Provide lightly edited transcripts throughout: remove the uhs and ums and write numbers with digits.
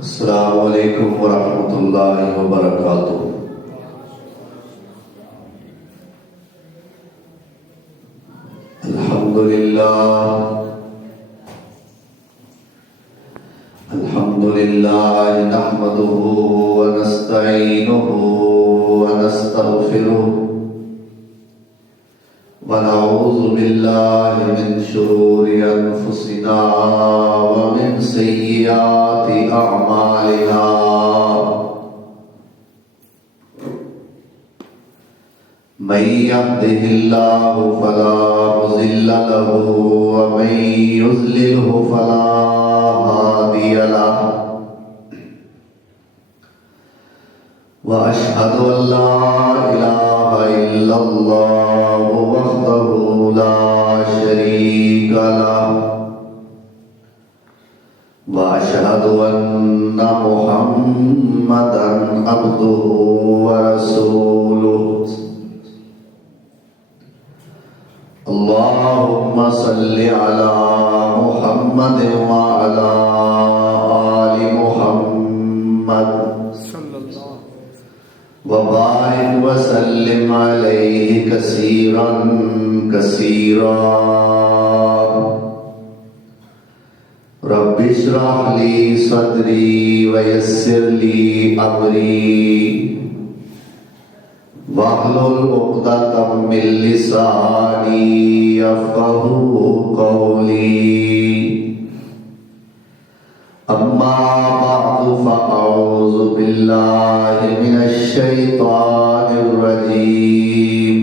السلام علیکم ورحمۃ اللہ وبرکاتہ۔ الحمد للہ نحمده ونستعینه ونستغفره ونعوذ باللہ من شرور انفسنا ومن سیئات اعمالنا، من يهده الله فلا مضل له ومن يضلله فلا هادي له، وأشهد أن لا إله إلا الله وحده لا شريك له، وأشهد أن محمدا عبده ورسوله۔ اللهم صل على محمد وعلى آل محمد وبارك وسلم عليه كثيرا كثيرا۔ رب اشرح لي صدري ويسر لي أمري واحلل عقدة من لساني يفقهوا قولي، أما بعد فأعوذ بالله من الشيطان الرجيم،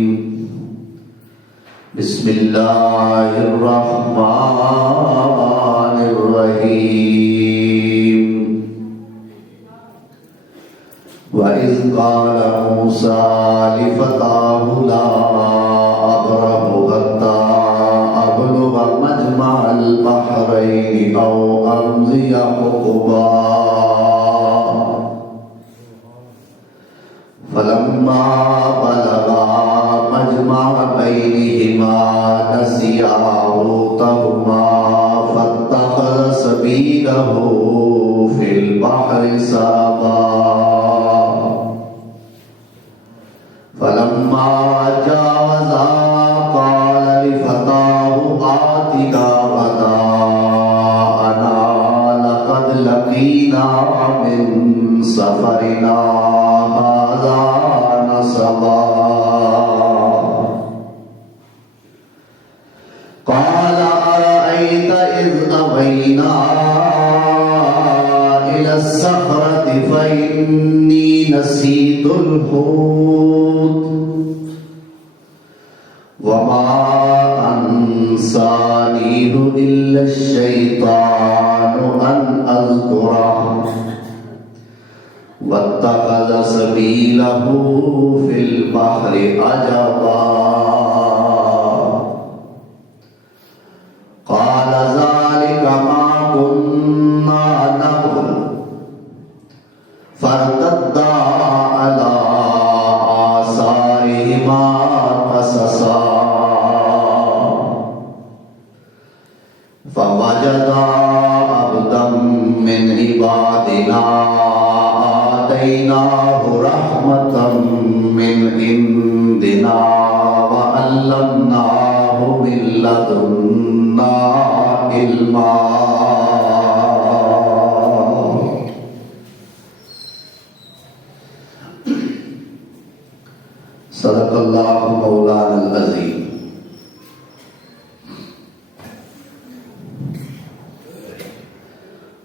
بسم الله الرحمن الرحيم۔ وَإِذْ قَالَ مُوسَى لِفَتَاهُ لَا أَبْرَحُ حَتَّى أَبْلُغَ مَجْمَعَ الْبَحْرَيْنِ أَوْ أَمْضِيَ حُقُبًا، فَلَمَّا بَلَغَا مَجْمَعَ بَيْنِهِمَا نَسِيَا حُوتَهُمَا فَاتَّخَذَ سَبِيلَهُ فِي الْبَحْرِ سَرَبًا، فلما جاوزا قال لفتاه آتنا غداءنا لقد لقينا من سفرنا هذا نصبا، قال أرأيت إذ أوينا إلى الصخرة فإني نسيت الحوت وما أنسانيه إلا الشيطان أن أذكره، واتخذ سبيله في البحر عجبا، قال ذلك ما كنا نبغي فارتدا على آثارهما قصصا، فوجدا عبدا من عبادنا آتيناه رحمة من عندنا وعلمناه من لدنا علما۔ صدق اللہ مولانا العظیم۔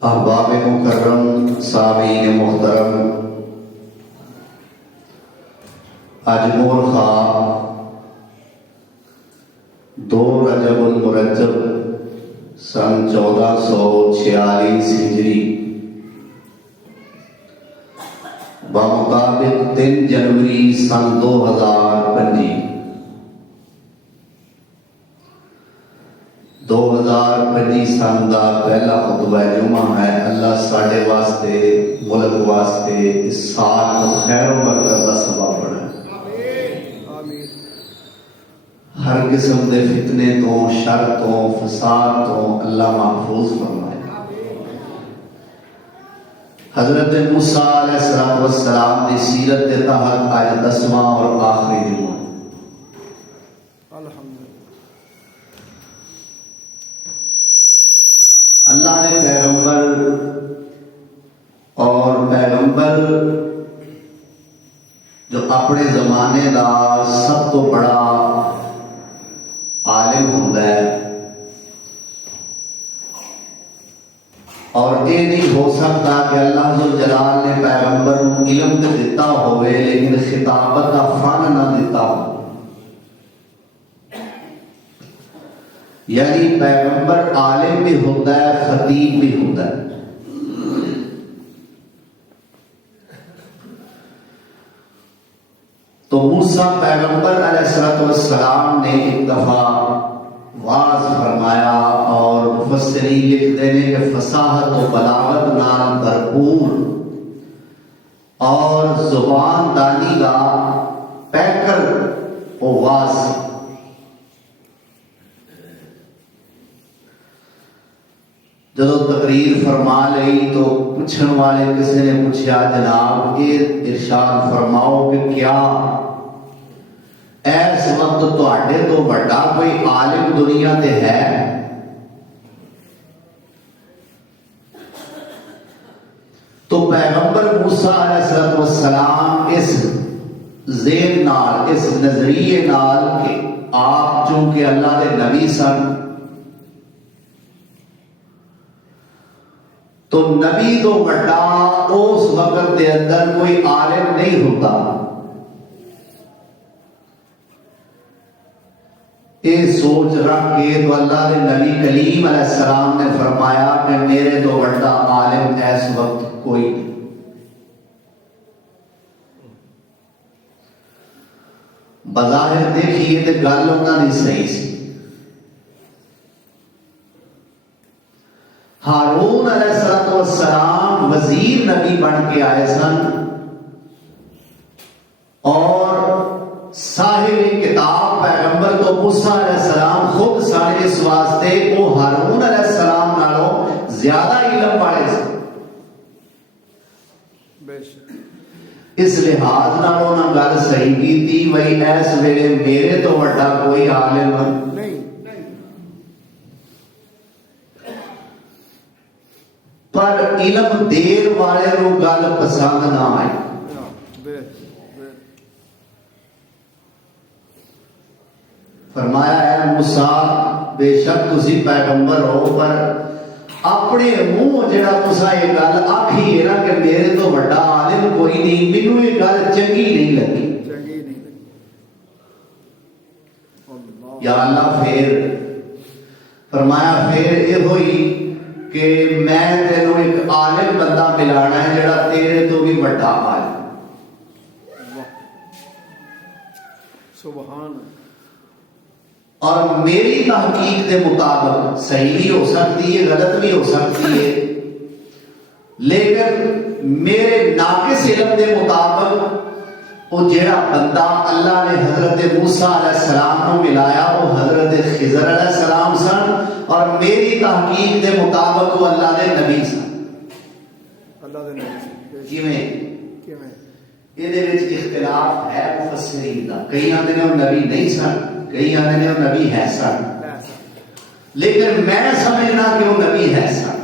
احباب مکرم، سامعین محترم، اجمور خواہ 2 رجب المرجب سن 1446 ہجری بمطابق 3 جنوری سن 2025 2025 سن دا پہلا خطبہ جمعہ ہے۔ اللہ ساڈے واسطے، ملک واسطے اس سال کو خیر و برکت کا سبب بنے۔ ہر قسم دے فتنے تو، شر تو، فساد تو اللہ محفوظ فرمائے۔ حضرت موسیٰ علیہ السلام کی سیرت کے تحت آج 10واں اور آخری جمعہ اللہ نے پیغمبر اور پیغمبر جو اپنے زمانے دا سب تو بڑا عالم ہوتا ہے اور یہ نہیں ہو سکتا کہ اللہ ذو جلال نے پیغمبر کو علم تو دیتا ہوئے لیکن خطابت کا فن نہ دیتا ہو. یعنی پیغمبر عالم بھی ہوتا ہے خطیب بھی ہوتا ہے. تو موسیٰ پیغمبر علیہ السلام نے ایک دفعہ واض فرمایا اور مفسرین لکھتے ہیں کہ فصاحت و بلاغت نال بھرپور اور زبان دانی کا پیکر و واض. جدو تقریر فرما لئی تو پوچھن والے کسی نے پوچھا جناب یہ ارشاد فرماؤ کہ کیا ایس وقت تواڈے تو بڑا کوئی عالم دنیا تے ہے؟ تو پیغمبر موسیٰ علیہ السلام اس ذہن نال اس نظریے نال کہ آپ چونکہ اللہ دے نبی سن تو نبی تو بڑا اس وقت دے اندر کوئی عالم نہیں ہوتا. یہ سوچ رکھ کے تو اللہ کے نبی کلیم علیہ السلام نے فرمایا کہ میرے تو بڑا عالم اس وقت کوئی نہیں. بظاہر دیکھیے تو گل انہوں نے صحیح سی. ہارون علیہ السلام وزیر نبی بن کے آئے سن اور صاحب کتاب پیغمبر تو موسیٰ علیہ السلام خود سارے اس واسطے وہ ہارون علیہ السلام نالوں زیادہ علم والے سے. اس لحاظ نالوں نہ گل صحیح کی تھی وہی ایس ویلے میرے تو بڑا کوئی عالم نہیں. پر علم دیر والے کو گل پسند نہ آئی. فرمایا ہے موسیٰ بے شک تسی پیغمبر ہو پر اپنے منہ جڑا تسا یہ گل آکھی ہے نا کہ میرے تو بڑا عالم کوئی نہیں مینوں یہ گل چنگی نہیں لگی. یا اللہ پھر فرمایا پھر یہ ہوئی کہ میں تینوں ایک عالم بندہ ملانا ہے جڑا تیرے تو بھی بڑا عالم. سبحان اور میری تحقیق کے مطابق صحیح بھی ہو سکتی ہے غلط بھی ہو سکتی ہے لیکن میرے ناقص علم کے مطابق وہ جڑا بندہ اللہ نے حضرت موسیٰ علیہ السلام کو ملایا وہ حضرت خضر علیہ السلام سن اور میری تحقیق کے مطابق وہ اللہ دے نبی سن. اللہ دے نبی یہ اختلاف ہے مفسرین کا. کئی آتے ہیں وہ نبی نہیں سن کئی آتے ہیں وہ نبی ہے سن لیکن میں سمجھنا کہ وہ نبی ہے سن.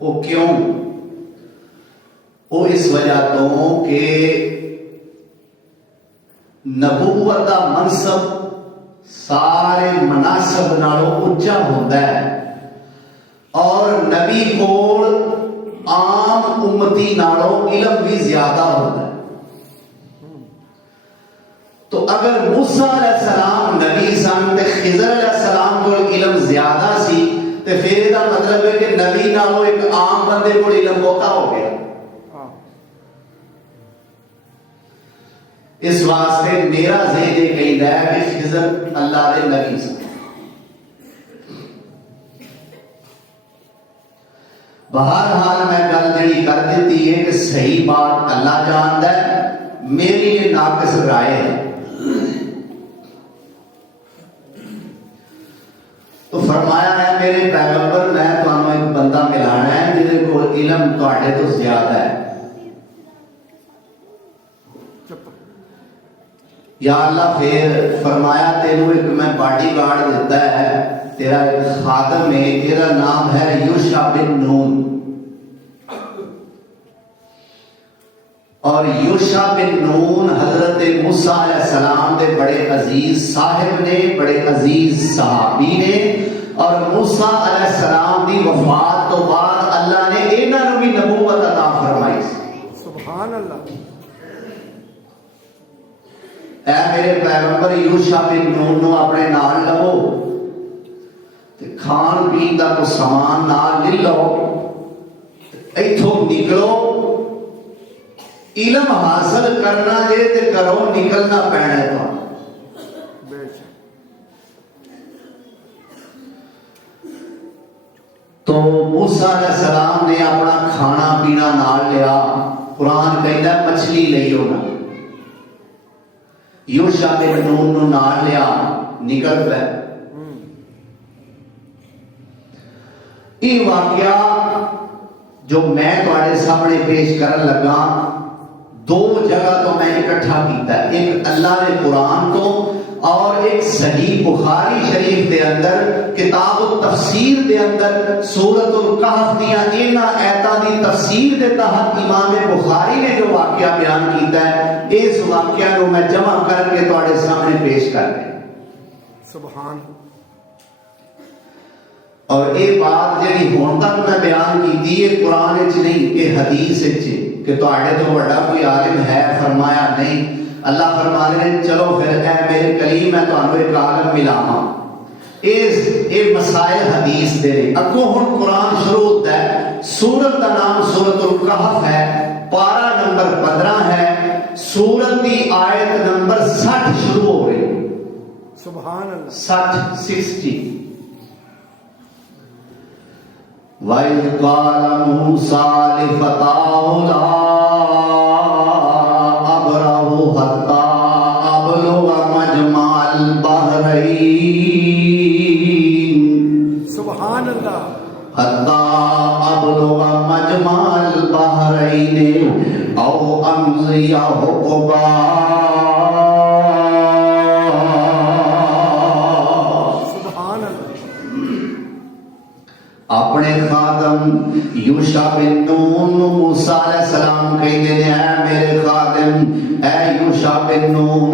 وہ کیوں؟ وہ اس وجہ تو کہ نبوت کا منصب سارے مناسب نالوں اونچا ہوتا ہے اور نبی کول عام امتی نالوں علم بھی زیادہ ہوتا ہے. تو اگر موسیٰ علیہ السلام نبی سن تے خضر علیہ السلام کو علم زیادہ سی تے پھر یہ مطلب ہے کہ نبی نالوں ایک عام بندے کو علم بہتا ہو گیا. اس واسطے میرا ذہن یہ کہتا ہے کہ خضر اللہ دے نبی سن. بہرحال میں گل جڑی کر دیتی ہے کہ صحیح بات اللہ جانتا ہے میری یہ ناقص رائے ہے. تو فرمایا ہے میرے پیغمبر میں تمہیں ایک بندہ ملانا ہے جہاں کو علم تواڈے تو زیادہ ہے. یا اللہ پھر فرمایا تینوں ایک میں باڈی گارڈ دیتا ہے, تیرا ایک خادم ہے, تیرا نام ہے یوشع بن نون. اور یوشع بن نون حضرت موسیٰ علیہ السلام دے بڑے عزیز صاحب نے, بڑے عزیز صحابی نے. اور موسیٰ علیہ السلام دی وفات تو بعد اللہ نے انہاں نوں بھی نبوت عطا فرمائی. سبحان اللہ. اے میرے پیغمبر یوشع بن نون نو اپنے نال لو تے کھان پین دا کوئی سامان نال لے لو, ایتھوں نکلو, علم حاصل کرنا جے تے کرو, نکلنا پینا ہے. تو موسیٰ علیہ السلام نے اپنا کھانا پینا نال لیا. قرآن کہتا ہے مچھلی لئیو نا. یوشع بن نون نو نال لیا, نکل پئے. یہ واقعہ جو میں تواڈے سامنے پیش کرن لگا, دو جگہ تو میں اکٹھا کیتا ہے. ایک اللہ نے قرآن تو, اور ایک صحیح بخاری شریف دے اندر کتاب التفسیر دے اندر سورۃ الکہف دیاں انہاں آیاتاں دی تفسیر دے تحت امام بخاری نے جو واقعہ بیان کیتا ہے, اس واقعہ کو میں جمع کر کے تواڈے سامنے پیش کر رہا ہوں. سبحان. اور یہ بات جڑی ہن تک میں بیان کیتی ہے قرآن وچ نہیں, یہ حدیث وچ کہ تواڈے تو بڑا کوئی عالم ہے, فرمایا نہیں. اللہ فرما رہے ہیں چلو پھر اے میرے کلیم میں تانوں ایک عالم ملاواں. اے مسائل حدیث دے اگوں ہن قرآن شروع ہوتا ہے. سورت کا نام سورۃ الکہف ہے, پارہ نمبر 15 ہے, سورت کی آیت نمبر 60 شروع ہو رہی. سبحان اللہ. 60. وَإِذْ قَالَ مُوسَىٰ لِفَتَاهُ لَا أَبْرَحُ حَتَّىٰ أَبْلُغَ مَجْمَعَ الْبَحْرَيْنِ. سبحان اللہ. حَتَّىٰ أَبْلُغَ مَجْمَعَ الْبَحْرَيْنِ أَوْ أَمْضِيَ حُقُبًا. اپنے خادم یوشع بن نون موسیٰ علیہ السلام کہتے ہیں اے میرے خادم, اے یوشع بن نون,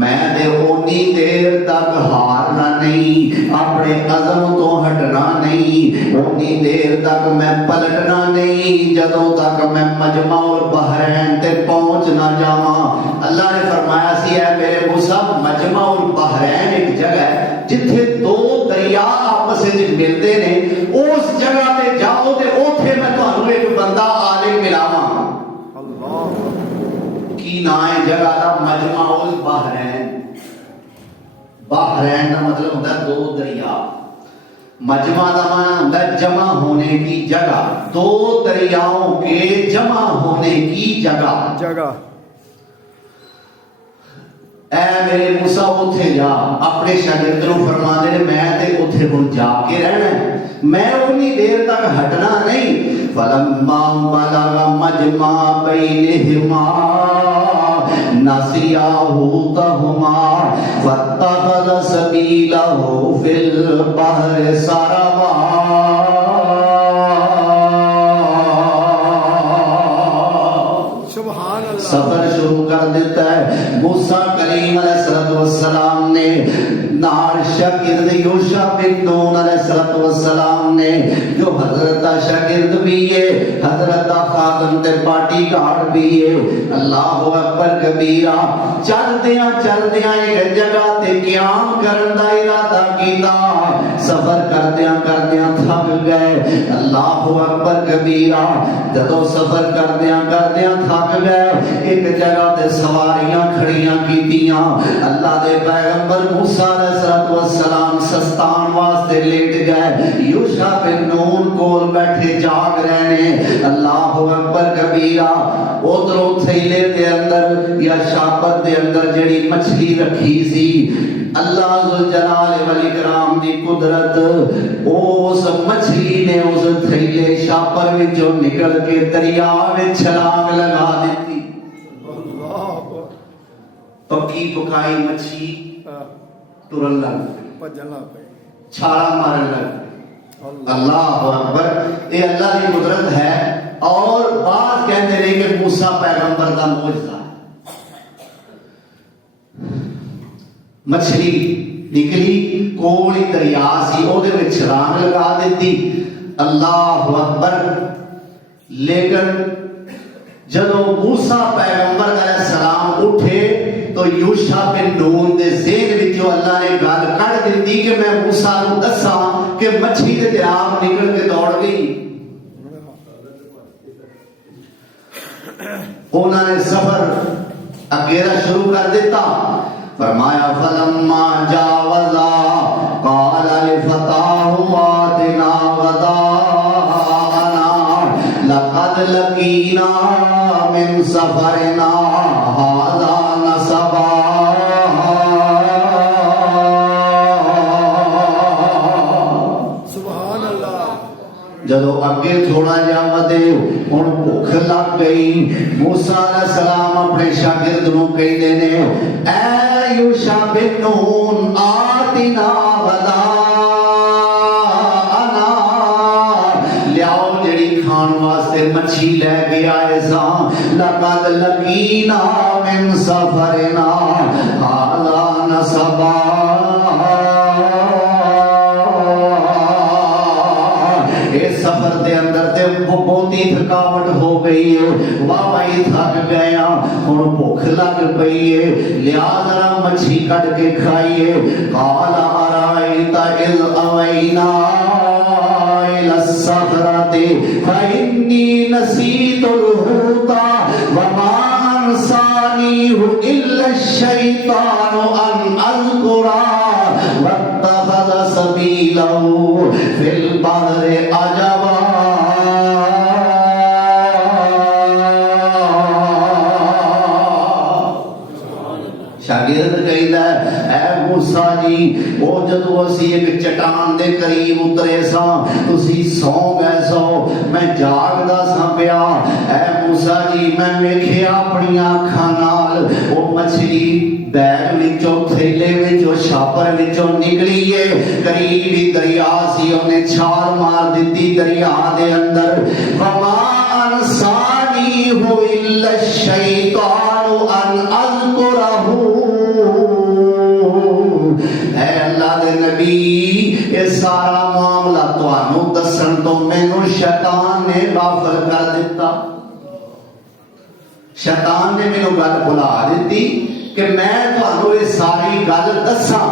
میں دے اونی دیر تک ہارنا نہیں, اپنے عزم تو ہٹنا نہیں, اونی دیر تک میں پلٹنا نہیں جدوں تک میں مجمع البحرین تے پہنچ نہ جاواں. اللہ نے فرمایا سی اے میرے موسیٰ, مجمع البحرین ایک جگہ ہے جتھے دو دریا آپس وچ ملتے نے, اس جگہ تے جاؤ تے اوتھے میں تانوں ایک بندہ عالم ملاواں. اللہ کی نام ہے جگہ دا مجمع البحرین. بحرین کا مطلب ہوتا ہے دو دریا, مجمع کا معنی ہوتا ہے جمع ہونے کی جگہ, دو دریاؤں کے جمع ہونے کی جگہ. اے میرے موسیٰ اوتھے جا, اپنے شاگرد نوں فرما دے میں تے اوتھے ہن جا کے رہنا ہے, میں اتنی دیر تک ہٹنا نہیں. فلما بلغ مجمع بینہما نسیا حوتہما فاتخذ سبیلہ فی البحر سربا. سفر شروع کر دیتا ہے. موسیٰ کلیم علیہ السلام نے نار شاگرد یوشع بن نون علیہ السلام نے, جو حضرت شاگرد بھی ہے, حضرت خادم تے پارٹی گارڈ بھی ہے. اللہ اکبر کبیرہ. چلدیاں ایک جگہ تے قیام کرن دا ارادہ کیتا, سفر کردیاں تھک گئے. اللہ اکبر کبیرہ. جدوں سفر کردیاں تھک گئے, ایک جگہ تے سواریاں کھڑیاں کیتیاں. اللہ دے پیغمبر موسیٰ علیہ السلام سستان واسطے لیٹ گئے. یوشع بن نون کول بیٹھے جاگ رہے نے. اللہ اکبر کبیرہ. ادھروں تھیلے دے اندر یا شاپت دے اندر جڑی مچھلی رکھی سی, اللہ ذوالجلال والاکرام دی قدرت اس مچھلی نے اس تھیلے شاپر وچوں نکل کے دریا وچ چھلانگ لگا دیتی. اللہ پکی پکائی مچھلی ترن لگ گئی, بجلا پہ چھالا مارن لگ گئی. اللہ اکبر, یہ اللہ کی قدرت ہے. اور بعض کہتے ہیں کہ موسیٰ پیغمبر کا معجزہ. مچھلی نکلی کولی دریا سی او دے وچ چھلانگ لگا دیتی. اللہ اکبر. لیکن جدو موسیٰ پیغمبر علیہ السلام اٹھے تو یوشع بن نون دے ذہن وچوں اللہ نے گل کڈ دتی کہ میں موسیٰ نوں دساں کہ مچھلی دے دریاب نکل کے دوڑ گئی. انہوں نے سفر اگیرا شروع کر دیتا. فرمایا فلما جاوزا قال لفتاه آتنا غداءنا لقد لقينا من سفرنا هذا نصبا. سبحان اللہ. جدو اگے تھوڑا جا ودے ہن بھوک لگ گئی. موسیٰ علیہ السلام اپنے شاگرد نوں کہندے نے اے یوشع بن نون آتنا غداءنا, لیاؤ جڑی کھان واسطے مچھی لے کے آئے ساں. لقد لقینا من سفرنا هذا نصبا. سفر دے اندر تے بہتی تھکاوٹ ہو گئی ہے, واہی تھک گیا, ہن بھوک لگ پئی ہے, لیا ذرا مچھی کٹ کے کھائیے. قال ارائیت اذ اوینا الى الصخرة فإنی نسیت الحوت وما انسانیہ الا الشیطان ان اذکرہ واتخذ سبیلہ فی البحر عجبا. شاگرد کہندا اے موسیٰ جی او جدو اسی ایک چٹان دے قریب اترے ساں تسی سو گئے سو, میں جاگدا ساں پیا. اے موسیٰ جی میں ویکھیا اپنی اکھاں نال او مچھلی بیگ وچوں تھیلے وچوں شاپر وچوں نکلی ہے. قریب ہی دریا سی, اونے چھال مار دتی دریا دے اندر. وما انسانی ہو الا الشیطان ان اذکرہ. اے اللہ دے نبی یہ سارا معاملہ تانوں دسن تو مینوں شیطان نے غافل کر دیتا. شیطان نے مینوں گل بھلا دیتی کہ میں تانوں یہ ساری گل دساں.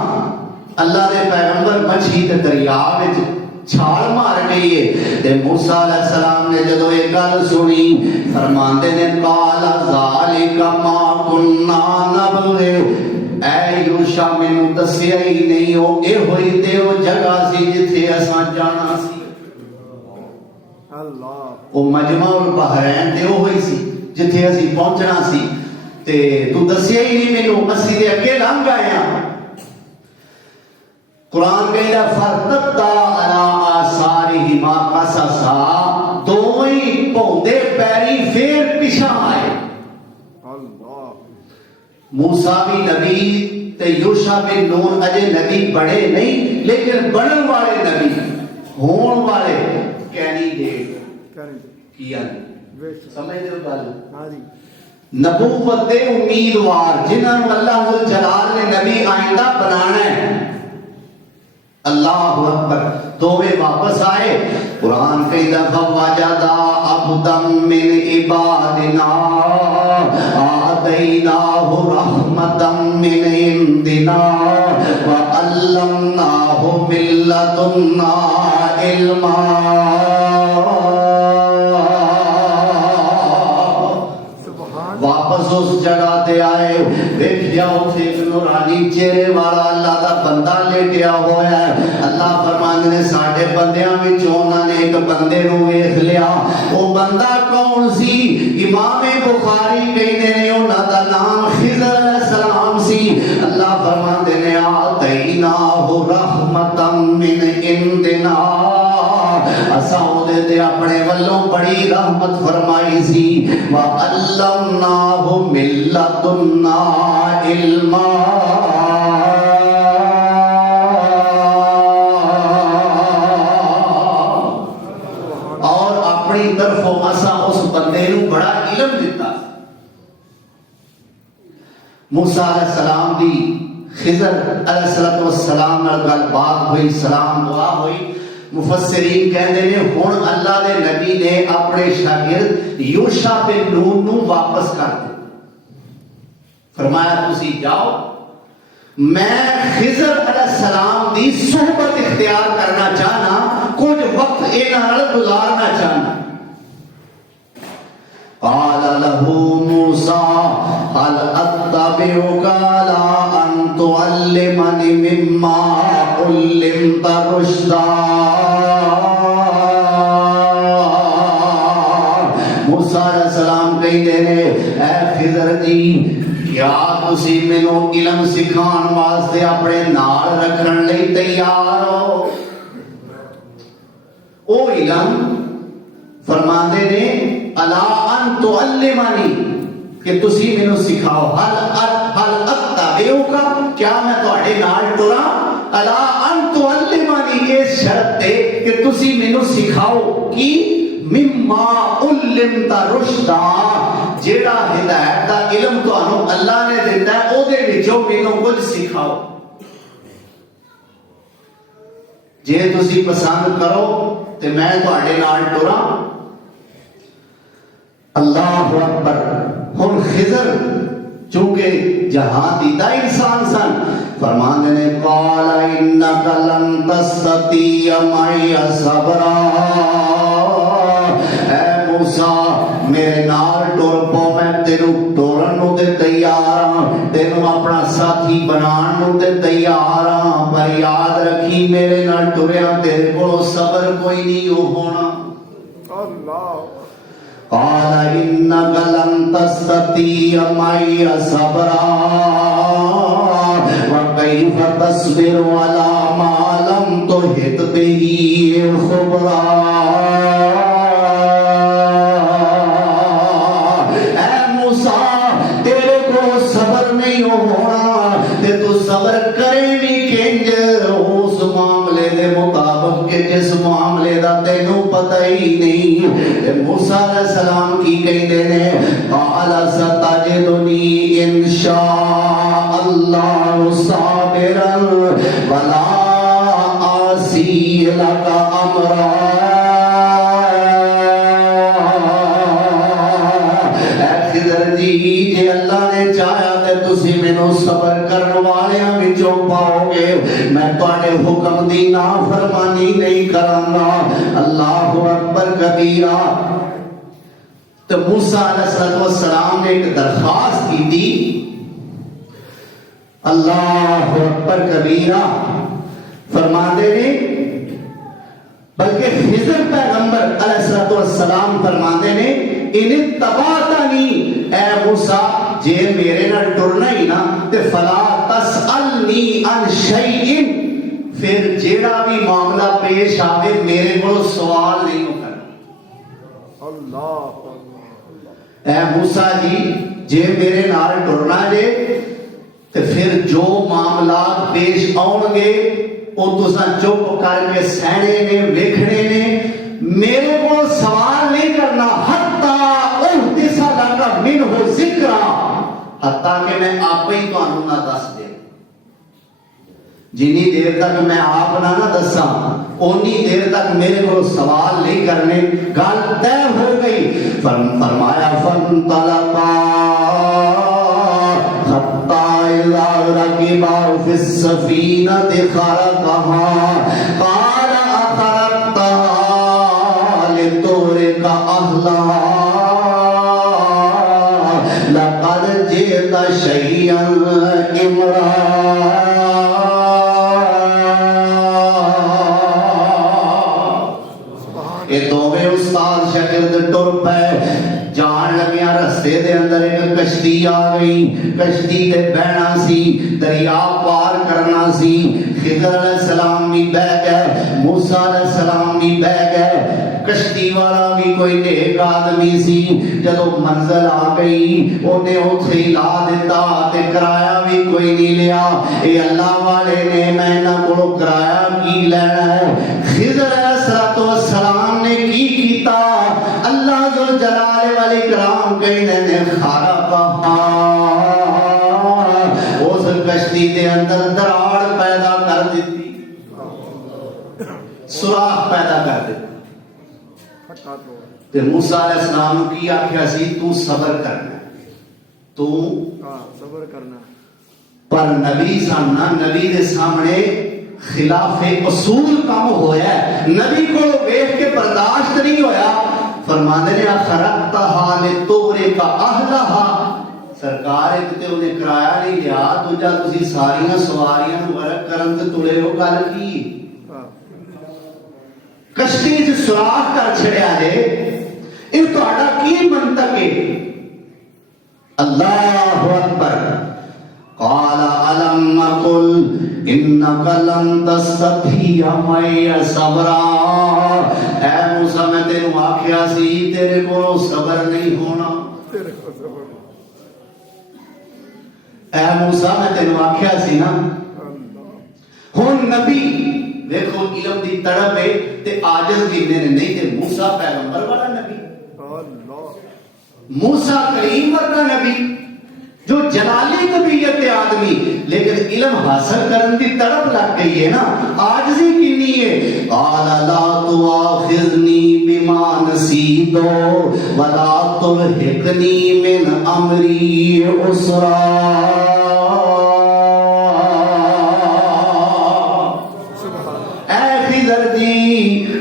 اللہ دے پیغمبر مچھلی تے دریا وچ چھال مار گئی ہے. تے موسیٰ علیہ السلام نے جدو یہ گل سنی فرماندے نے قال ذالک ما کنا نبغی. اے یوشع مینوں دسیا ہی نہیں ہو اے ہوئی تے او جگہ سی جتھے اساں جانا سی. اللہ او مجمع البحرین تے او ہوئی سی جتھے اسی پہنچنا سی. تے تو دسیا ہی نہیں مینوں, اسی دے اگے لنگ آئے ہاں. قرآن کہتا فرتدا علی آثارہما قصصا, دوئی پوندے پیری پھر پیچھا آئے. اللہ موسیٰ بھی نبی تے یوشع بن نون اجے نبی بڑے نہیں لیکن بڑھن والے نبی ہون والے کینڈیڈیٹ کریں کیا بے سمجھ دے گل. ہاں جی نبوت دے امیدوار جنہاں نوں اللہ ذوالجلال نے نبی آئندہ بنانا ہے. اللہ اکبر. دوویں واپس آئے. قرآن کہندا فوجدا عبدا من عبادنا آتیناہ رحمتا من عندنا وعلمناہ من لدنا علما. واپس اس جگہ تے آئے, دیکھیا اتھے ایک نورانی چہرے والا اللہ دا بندہ لیٹیا ہوا ہے. اللہ فرماندے نے ساڈے بندیاں وچوں انہاں نے ایک بندے نوں ویکھ لیا. او بندہ کون سی؟ امام بخاری کہندے نے انہاں دا نام خضر علیہ السلام سی. اللہ فرماندے نے والوں بڑی رحمت فرمائی سی وَعَلَّمْنَاهُ مِن لَّدُنَّا عِلْمًا اور اپنی طرف اساں اس بندے نو بڑا علم دیتا موسیٰ علیہ السلام دی خضر علیہ السلام نال گل بات ہوئی سلام دعا ہوئی مفسرین کہندے نے ہن اللہ دے نبی نے اپنے شاگرد یوشع بن نون نو واپس کر دیا فرمایا تسی جاؤ میں خضر علیہ السلام دی صحبت اختیار کرنا چاہنا کچھ وقت انہاں نال گزارنا چاہنا قال له موسى هل اتبعك على ان تعلمني مما علمت رشدا موسیٰ علیہ السلام کہندے نے اے خضر جی کیا تسی مینوں علم سکھان واسطے اپنے نال رکھن لئی تیار ہو او علم فرماندے نے الا ان تعلمنی کہ تسی مینوں سکھاؤ حل اتبعک کیا میں تواڈے نال ٹراں الا ان تعلمنی اس شرط تے کہ تسی مینوں سکھاؤ کی مما علمت رشدا جیڑا ہدایت دا علم تانوں اللہ نے دیندا ہے او دے وچوں مینوں کچھ سکھاؤ جے تسی پسند کرو تے میں تواڈے نال ٹراں اللہ اکبر ہن خضر چونکہ جہاں دیدہ انسان سن فرماندے نے قال انک لن تستطیع معی صبرا اے موسیٰ میرے نال ٹر پو میں تینوں ٹورن نو تے تیار ہاں تینوں اپنا ساتھی بنان نو تے تیار ہاں پر یاد رکھی میرے نال ٹریا تیرے کولوں صبر کوئی نہیں ہونا اللہ قال انك لن تستطيع معي صبرا وكيف تصبر على ما لم تحط به خبرا اے موسیٰ تیرے کو صبر نہیں ہونا تے تو صبر کرے بھی کنج اس معاملے دے مطابق کہ جس معاملے دا تینوں پتہ ہی نہیں موسیٰ علیہ السلام کی کہندے نے قال ستجدنی انشاء اللہ صابرا ولا آسی لک امرا جی اللہ نے چاہیا تے تسی مینوں صبر کرن والیاں وچوں پاؤ گے میں تواڈے حکم دی نافرمانی نہیں کراں گا اللہ اکبر کبیرہ تو موسیٰ علیہ السلام نے ایک درخواست کی تھی اللہ اکبر کبیرہ فرماندے نے بلکہ خضر پیغمبر علیہ السلام فرماندے نے ان اتبعتنی اے موسیٰ جے میرے نال ٹرنا ہی نا تے فلا تسألنی عن شیء پھر جیڑا بھی معاملہ پیش آوے میرے کو سوال نہیں کرنا اللہ اے موسیٰ جی جے میرے نال ٹرنا جے تے پھر جو معاملات پیش آؤں گے وہ تساں چپ کر کے سہنے نے ویکھنے نے میرے کو سوال نہیں کرنا منہ ذکر حتیٰ کہ میں آپ ہی تو آنوں نہ دس دے جنی دیر تک میں آپ نہ دساں اونی دیر تک میرے کو سوال نہیں کرنے گل طے ہو گئی فرمایا فانطلقا حتی اذا رکبا فی السفینة خرقها قال اخرقتها لتغرق اہلها لقد جئت شيئا امرا یہ دوویں استاد شاگرد ٹر پے جان لگیا رستے دے اندر ایک کشتی آ گئی کشتی تے بہنا سی دریا پار کرنا سی خضر علیہ السلام بھی بہ گئے موسیٰ علیہ السلام بھی بہ گئے کشتی والا بھی کوئی نیک آدمی سی جدو منزل آ گئی انہیں اتھے ہی لا دیتا تے کرایہ بھی کوئی نہیں لیا اے اللہ والے نے میں نہ کو کرایہ کی لینا ہے خضر علیہ السلام نے کی کیتا اللہ ذو جلال والاکرام کہنے نے خارا کہا اس کشتی دے اندر دراڑ پیدا کر دیتی سوراخ پیدا کر دیتا پھٹا تو تے موسیٰ علیہ السلام کی آخیا سی تو صبر کرنا تو ہاں صبر کرنا پر نبی سامنا نبی دے سامنے خلاف اصول کام ہویا ہے نبی کو ویکھ کے برداشت نہیں ہویا فرماندے نے خرقتها لتغرق اهلها سرکار ایک تے انہیں کرایہ نہیں لیا دوجا تسی ساریاں سواریاں نوں غرق کرن تے تلے ہو گل کی کشتی جو سوراخ کر چھڑیا جے ان تو آڑا کی منطق ہے اللہ اکبر قال علم قل انکا لن تستطیع معی صبرا اے موسیٰ میں تینوں آکھیا سی تیرے کو صبر نہیں ہونا تیرے کو صبر اے موسیٰ میں تینوں آکھیا سی نا ہون نبی دیکھو علم دی تڑپ ہے تے عاجز جننے نے نہیں تے موسیٰ پیغمبر والا نبی موسیٰ کریم ورگا نبی جو جلالی طبیعت آدمی لیکن علم حاصل کرن دی تڑپ لگ گئی ہے نا عاجزی کنی ہے قال لا تواخذنی بما نسیتو ولا ترہقنی من امری عسرا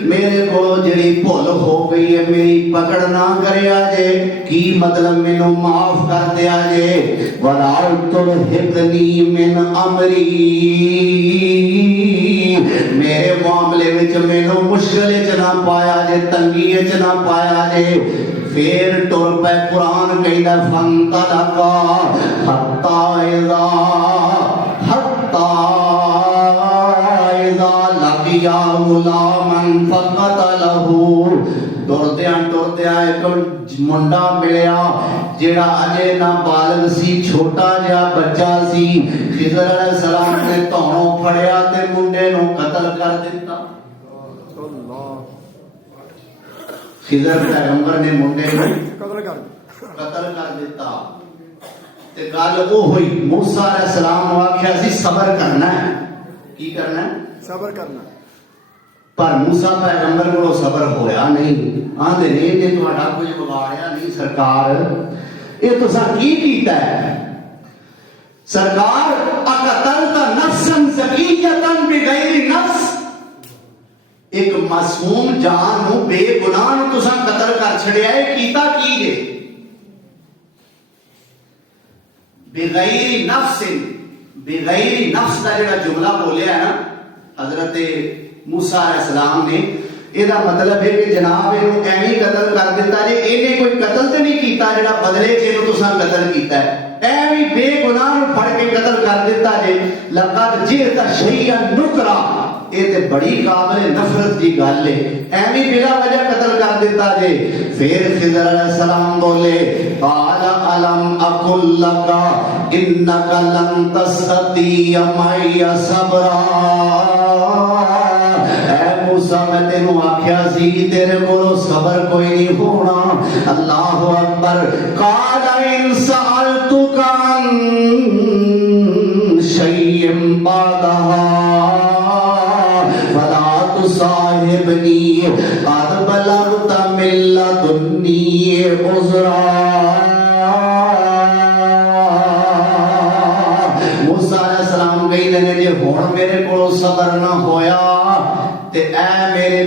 میرے کو جڑی بھول ہو گئی ہے میری پکڑ نہ کریا جے کی مطلب مینوں معاف کر دیا جے ولا ترہقنی من امری میرے معاملے وچ مینوں مشکل وچ نہ پایا جے تنگی وچ نہ پایا جے پھر ٹر پے قرآن کہندا فانطلقا حتی اذا لقیا غلامن فقتلہ ٹردیاں ایک منڈا ملیا جیڑا اجے نابالغ سی چھوٹا جہا بچہ سی خضر علیہ السلام نے دھونوں پھڑیا تے منڈے نو قتل کر دیتا خضر پیغمبر نے منڈے نو قتل کر دیتا تے گل وہ ہوئی موسیٰ علیہ السلام آکھیا سی صبر کرنا ہے کی کرنا ہے صبر کرنا پر موسیٰ پیغمبر کو صبر ہویا نہیں آندے نے تہاڈا کچھ بگاڑیا نہیں سرکار یہ تساں کی کیتا ہے سرکار اقتلت نفسا زکیۃ بغیر نفس ایک معصوم جان نو بے گناہ نو تساں قتل کر چھڑیا ہے کیتا کی جے بغیر نفس بغیر نفس کا جڑا جملہ بولیا ہے نا حضرت موسیٰ علیہ السلام نے یہ مطلب ہے کہ جناب یہ ایویں قتل کر دیتا جی یہ کوئی قتل تو نہیں کیتا جڑا بدلے چ تساں قتل کیتا ہے ایویں بے گناہ نو پھڑ کے قتل کر دیتا جی لقد جئت شیئا نکرا یہ تے بڑی قابل نفرت دی گل ہے ایویں بلا وجہ قتل کر دیتا جی پھر خضر علیہ السلام بولے قال الم اقل لک انک لن تستطیع معی صبرا موسیٰ میں تینوں آکھیا سی تیرے کو صبر کوئی نہیں ہونا اللہ اکبر قال ان سألتک عن شیء بعدها فلا تصاحبنی قد بلغت من لدنی عذرا موسیٰ علیہ السلام کہی دینے جے ہون میرے کو صبر نہ ہویا تے اے میرے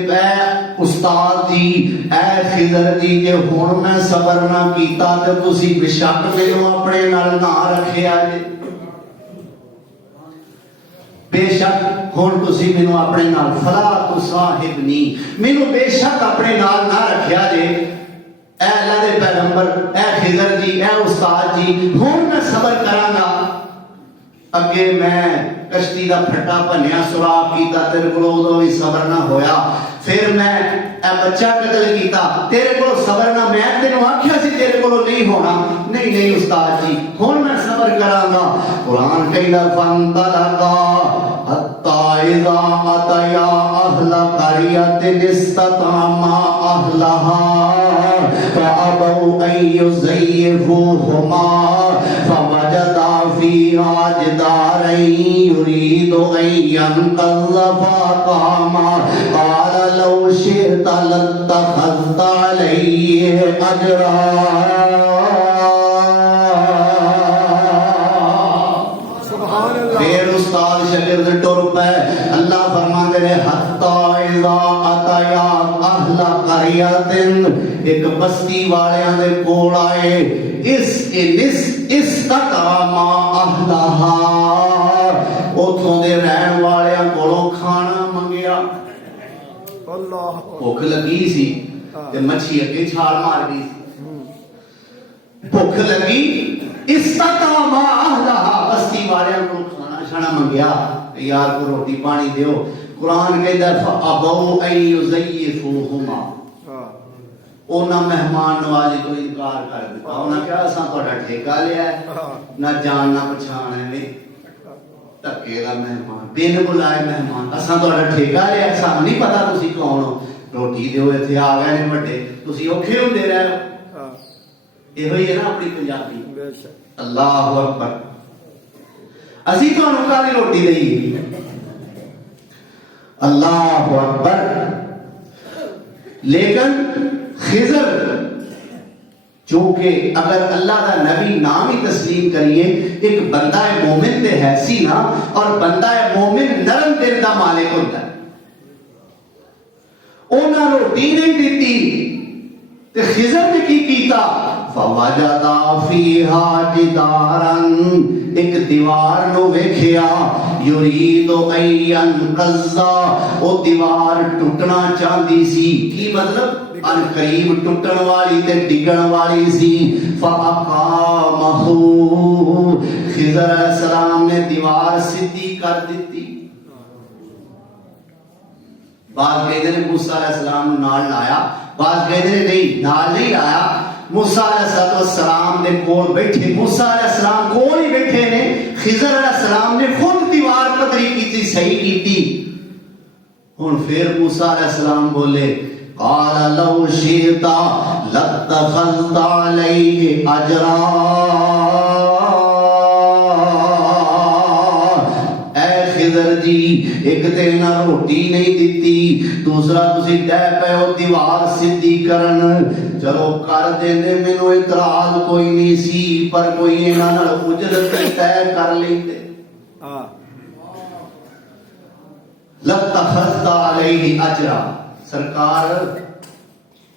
استاد جی اے خضر جی جے ہون میں صبر نہ کیتا تے تسی بشک مینوں اپنے نال نہ رکھیا جے بے شک ہون تسی مینوں اپنے نال فلا تصاحبنی مینوں بے شک اپنے نال نہ رکھیا جے اے اللہ دے پیغمبر اے خضر جی اے استاد جی ہون میں صبر کراں گا اگے میں کشتی دا پھٹا بنیا سوراخ کیتا تیرے کو بھی صبر نہ ہویا پھر میں اے بچہ قتل کیتا تیرے کو صبر نہ میں تینوں آکھیا سی تیرے کو نہیں ہونا نہیں استاد جی ہن میں صبر کراں گا قرآن کہندا فانطلقا حتی اذا اتیا اہل قریۃ استطعما اہلها فابوا ان یضیفوہما فوجدا فیہا جدارا یرید ان ینقض فقاما قال لو شئت لاتخذت علیہ اجرا پھر استاد شاگرد ٹر پے اللہ فرماندے نے حتی اذا اتیا اہل قریۃ ایک بستی والیاں دے کول آئے استطعما اہلہا اوتھوں دے رہن والیاں کولوں کھانا منگیا اللہ بھوک لگی سی تے مچھی اگے چھال مار گئی سی بھوک لگی استطعما اہلہا بستی والیاں کولوں کھانا شانا منگیا یار کو روٹی پانی دیو قرآن کہندا فابوا ان یضیفوہما اونا مہمان نوازی تو انکار کر دیتا اونا کیا اساں تہاڈا ٹھیکہ لیا ہے نہ جان نہ پہچان ہے نہیں تکے دا مہمان بن بلائے مہمان اساں تہاڈا ٹھیکہ لیا سانوں نہیں پتہ تسی کون ہو روٹی دیو ایتھے آ گئے نے وڈے تسی اوکھے ہوندے رہو یہ ہوئی ہے نا اپنی پنجابی اللہ اکبر اسی تہانوں کالی روٹی دئی اللہ اکبر لیکن خضر چونکہ اگر اللہ دا نبی نام ہی تسلیم کریے ایک بندہ مومن تے ہے سی نا اور بندہ مومن نرم دل دا مالک ہوتا ہے اونا روٹی نہیں دیتی تے خضر نے کی کیتا فوجدا فیہا جدارا ایک دیوار نو ویکھیا یرید ان ینقض او دیوار ٹوٹنا چاہندی سی کی مطلب ان قریب ٹوٹن والی تے ڈگن والی سی فاقامہ خضر علیہ السلام نے دیوار سیدھی کر دیتی بعض کہتے ہیں موسیٰ علیہ السلام نال لایا بعض کہتے ہیں نہیں نال نہیں آیا موسیٰ علیہ السلام نے کول بیٹھے موسیٰ علیہ السلام کول ہی بیٹھے نے خضر علیہ السلام نے خود دیوار پتری کی تھی صحیح کی تھی ہن پھر موسیٰ علیہ السلام بولے قال لو شئت لاتخذت علیہ اجرا اے خضر جی ایک تے نہ روٹی نہیں دیتی دوسرا تسی ڈے پے او دیوار سیدھی کرن چلو کر دیندے مینوں اعتراض کوئی نہیں سی پر کوئی انہاں نال اجرت طے کر لیندے لاتخذت علیہ اجرا سرکار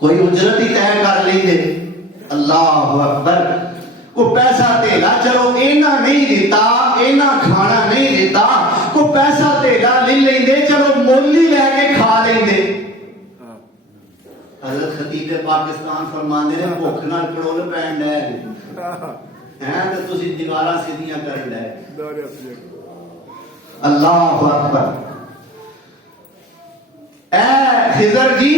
کوئی اجرت ہی طے کر لیندے اللہ اکبر کو پیسہ دےلا چلو اینا نہیں دیتا اینا کھانا نہیں دیتا کو پیسہ دےلا لے لیندے چلو مولی لے کے کھا لیندے حضرت خطیب پاکستان فرماندے نے بھوک نال کڑول پین ڈے ہیں تے تسی دیواراں سیدھیاں کرن ڈے اللہ اکبر اے خضر جی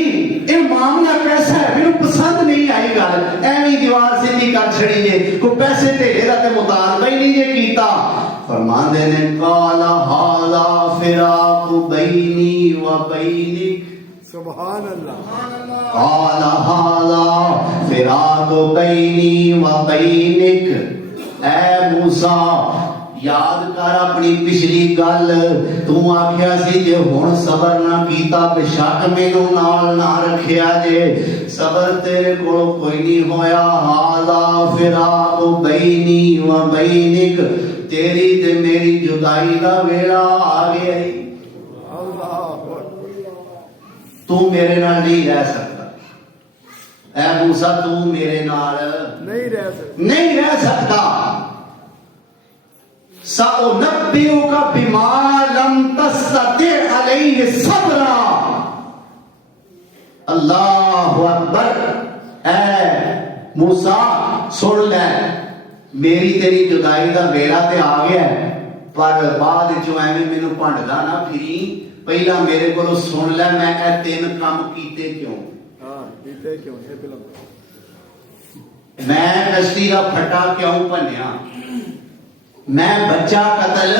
اے معاملہ کیسا ہے میرے پسند نہیں آئی گل ایویں دیوار سیدھی کر چھڑی جے کوئی پیسے تے دا تے مطالبہ ہی نہیں جے کیتا فرماندے نے قال ھذا فراق بینی و بینک سبحان اللہ قال ھذا فراق بینی و بینک اے موسیٰ یاد کر اپنی پچھلی گل تو آکھیا سی جے ہن صبر نہ کیتا بے شک مینوں نال نہ رکھیا جے صبر تیرے کول کوئی نہیں ہویا ھذا فراق بینی و بینک تیری تے میری جدائی دا ویلا آ گیا تو میرے نال نہیں رہ سکتا اے موسیٰ تو میرے نال نہیں رہ سکتا سَأُنَبِّئُكَ بِمَا لَمْ تَسْتَطِعْ عَلَيْهِ صَبْرًا اللہ اکبر اے موسیٰ سن لے میری تیری جدائی دا ویلا تے آ گیا ہے پر بعد چوں ایویں مینوں بھنڈدا نہ پھری پہلا میرے کو سن لے میں اے 3 کام کیتے کیوں. ہاں کیتے کیوں یہ فلم میں کشتی کا پھٹا کیوں بنیا, میں بچہ قتل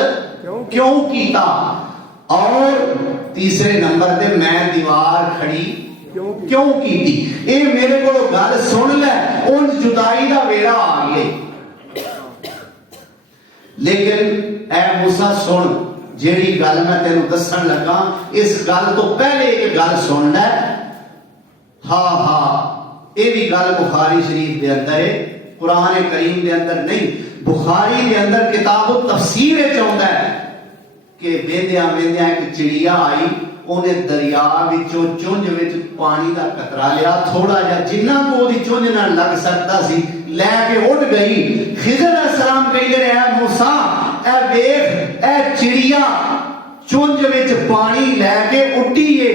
کیوں کیتا, اور تیسرے نمبر تے میں دیوار کھڑی کیوں کیتی. اے میرے کو گل سن لے ان جدائی دا ویڑا آ گئے. لیکن اے موسیٰ سن, جیڑی گل میں تینوں دسن لگا اس گل تو پہلے ایک گل سن لے. ہاں یہ بھی گل بخاری شریف دے اندر ہے, قرآن کریم دے اندر نہیں. بخاری دے اندر کتاب و تفسیر چاہتا ہے کہ ویندیاں ویندیاں ایک چڑیا آئی, انہیں دریا وچوں چونج وچ پانی دا قطرہ لیا, تھوڑا جا جنہ کو دی چونج نہ لگ سکتا سی لے کے اڑ گئی. خضر علیہ السلام کہندے نے اے موسیٰ اے ویکھ اے چڑیا چونج وچ پانی لے کے اٹھی ہے,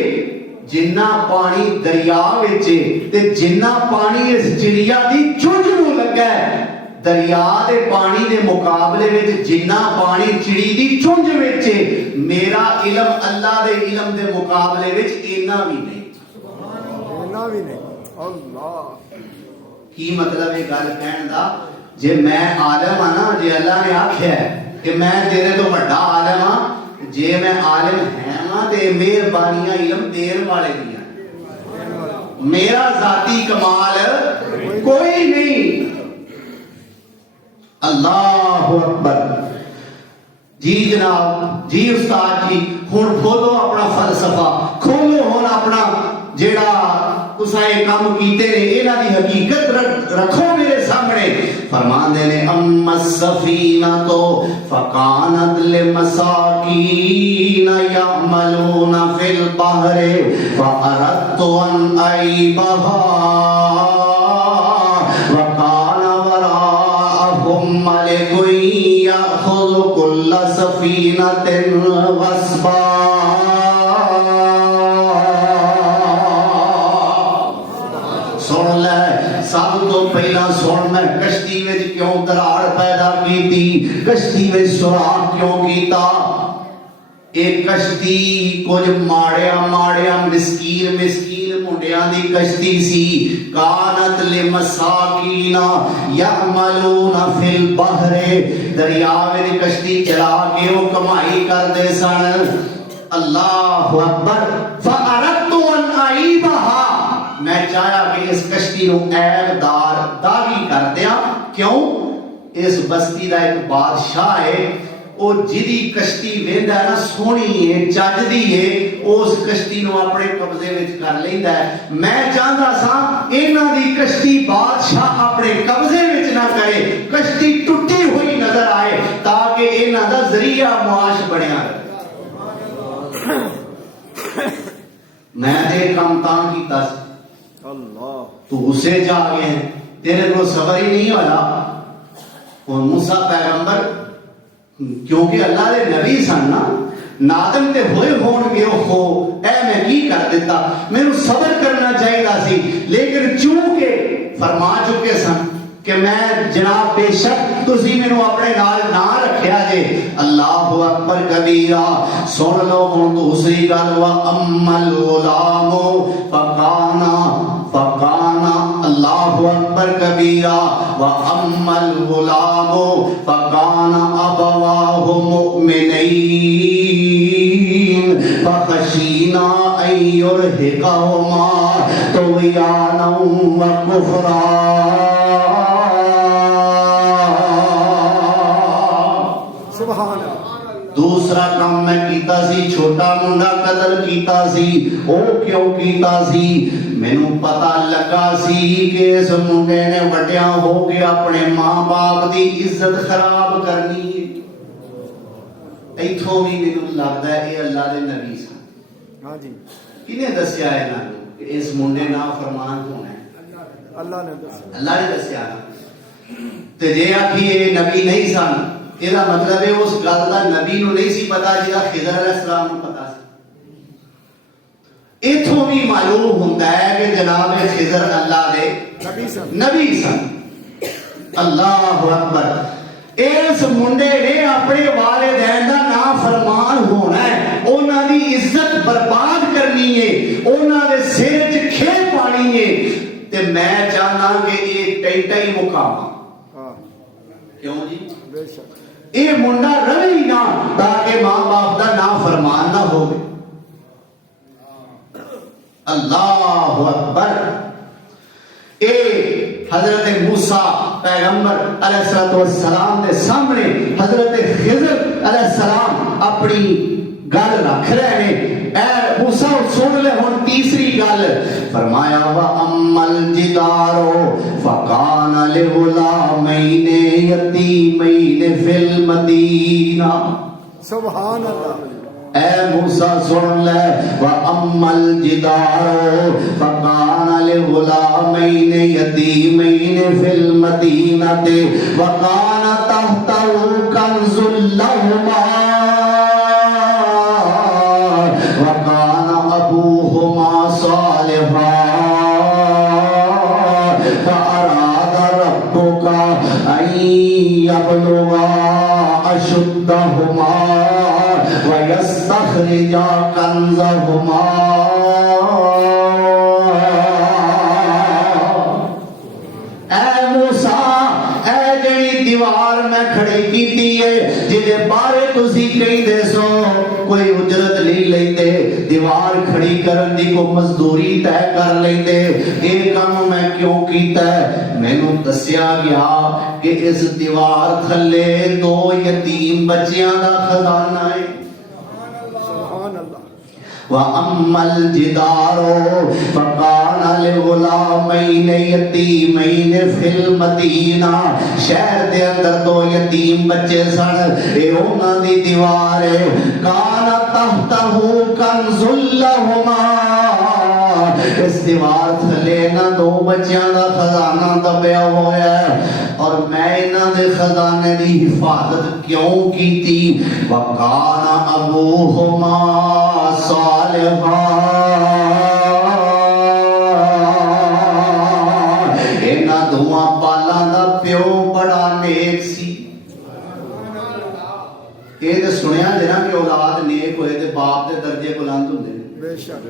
جنہ پانی دریا وچ تے جنہ پانی اس چڑیا دی چونج نوں لگا ہے, دریا دے پانی دے مقابلے وچ جنہ پانی چڑی دی چونج وچ, میرا علم اللہ دے علم دے مقابلے وچ اینا بھی نہیں. اینا بھی نہیں. اللہ کی مطلب ہے گل کہن دا, جے میں عالم ہاں نا, جے اللہ نے آکھیا ہے کہ میں تیرے تو بڑا عالم ہاں, جے میں عالم ہاں تے مہربانیاں علم دین والے دیاں, میرا ذاتی کمال کوئی نہیں. اللہ اکبر. جی جناب, جی استاد جی, ہن کھولو اپنا فلسفہ, کھولو ہن اپنا جیڑا تساں یہ کام کیتے نے انہاں دی حقیقت رکھو میرے سامنے. فرماندے نے اما السفینہ تو فکانت لمساکین یعملون فی البحر فاردت ان اعیبھا وکان وراءہم ملک یأخذ کل سفینۃ غصبا. سن لے, سب تو پہلا سن میں کشتی وچ کیوں دراڑ پیدا کیتی, کشتی وچ سوراخ کیوں کیتا. ایک کشتی کچھ ماڑیا مسکین منڈیاں دی کشتی سی. کانت لمساکین یعملون فی البحر, دریا وچ کشتی چلا کے وہ کمائی کردے سن. اللہ اکبر. فاردت ان اعیبھا, میں چاہیا کہ اس کشتی نو عیب دار داغی کر دیاں. کیوں؟ اس بستی دا ایک بادشاہ ہے, او جدی کشتی ویندا ہے نا سونی ہے چجدی ہے, اس کشتی نو اپنے قبضے وچ کر لیندا ہے. میں چاہندا سا انہاں دی کشتی بادشاہ اپنے قبضے وچ نہ کرے, کشتی ٹوٹی ہوئی نظر آئے تاکہ انہاں دا ذریعہ معاش بنیا رہے. میں تے کام تاں کیتا سی, اللہ تو اسے جا گئے ہیں, تیرے کو صبر ہی نہیں ہویا. اور موسیٰ پیغمبر کیونکہ اللہ دے نبی سن نا, نادم تے ہوئے ہون گے ہو اے میں کی کر دیتا, میرے صبر کرنا چاہیے سی. لیکن چونکہ فرما چکے سن کہ میں جناب بے شک تسی میں اپنے نال نہ رکھیا جے. اللہ اکبر کبیرہ. سن لو ہن دوسری گل, وا اما الغلام فکانا اللہ اکبر کبیرہ. وا اما الغلام فکانا ابواہ مؤمنین فخشینا ان یرہقہما طغیانا وکفرا. دوسرا کام میں کیتا سی, چھوٹا منڈا قتل کیتا سی. او کیوں کیتا سی؟ مینوں پتہ لگا سی کہ اس منڈے نے وڈیاں ہو کے اپنے ماں باپ دی عزت خراب کرنی ہے. ایتھوں بھی مینوں لگدا ہے اے اللہ دے نبی سن. ہاں جی, کنے دسیا انہاں نوں کہ اس منڈے نا فرمان ہونا ہے؟ اللہ نے دسیا. اللہ نے دسیا نا. تے جے آکھی اے نبی نہیں سن, یہ مطلب ہے اس گل کا نبی نو نہیں سی پتا جہاں خضر علیہ السلام نو پتا سی. اتوں بھی معلوم ہوتا ہے کہ جناب خضر اللہ دے نبی سن. اللہ اکبر. اس منڈے نے اپنے والدین دا نافرمان ہونا ہے، انہاں دی عزت برباد کرنی ہے، انہاں دے سر وچ کھے پانی ہے، تے میں چاہنا کہ یہ ٹینٹا ہی مقام ہاں کیوں جی بے شک یہ منڈا رہے ہی نہ تاکہ ماں باپ دا نافرمان نہ ہوگی۔ اللہ اکبر۔ اے حضرت موسیٰ پیغمبر علیہ السلام دے سامنے حضرت خضر علیہ السلام اپنی گل رکھ رہے ہیں۔ اے موسیٰ سن لے ہن تیسری گل، فرمایا وَأَمَّا الْجِدَارُ فَكَانَ لِغُلَامَيْنِ يَتِيمَيْنِ فِي الْمَدِينَةِ۔ سبحان اللہ۔ اے موسیٰ سن لے وَأَمَّا الْجِدَارُ فَكَانَ لِغُلَامَيْنِ يَتِيمَيْنِ فِي الْمَدِينَةِ وَكَانَ تَحْتَهُ كَنْزٌ لَهُمَا وَكَانَ أَبُوهُمَا صَالِحًا فَأَرَادَ رَبُّكَ أَن يَبْلُغَا أَشُدَّهُمَا وَيَسْتَخْرِجَا كَنْزَهُمَا۔ اے موسیٰ، اے جڑی دیوار میں کھڑی کیتی ہے جدے بارے تسی کہندے سو کوئی اجرت نہیں لیندے، دیوار کھڑی کرن دی کو مزدوری طے کر لیندے، یہ کام میں کیوں کیتا ہے؟ مینوں دسیا گیا کہ اس دیوار تھلے دو یتیم بچیاں دا خزانہ ہے۔ وَأَمَّا الْجِدَارُ فَكَانَ لِغُلَامَيْنِ يَتِيمَيْنِ فِي الْمَدِينَةِ، شہر دے اندر دو یتیم بچے سن، اے انہاں دی دیوار ہے۔ کَانَ تَحْتَهُ كَنْزٌ لَهُمَا، اس دیوار تھلے نہ دو بچیاں دا خزانہ دبیا ہویا ہے، اور میں انہاں دے خزانے دی حفاظت کیوں کیتی؟ وَكَانَ أَبُوهُمَا صالحا، انہاں دوواں بالاں دا پیو بڑا نیک سی۔ یہ تے سنیا جے نا کہ اولاد نیک ہوئے تے باپ دے درجے بلند ہوندے بے شک،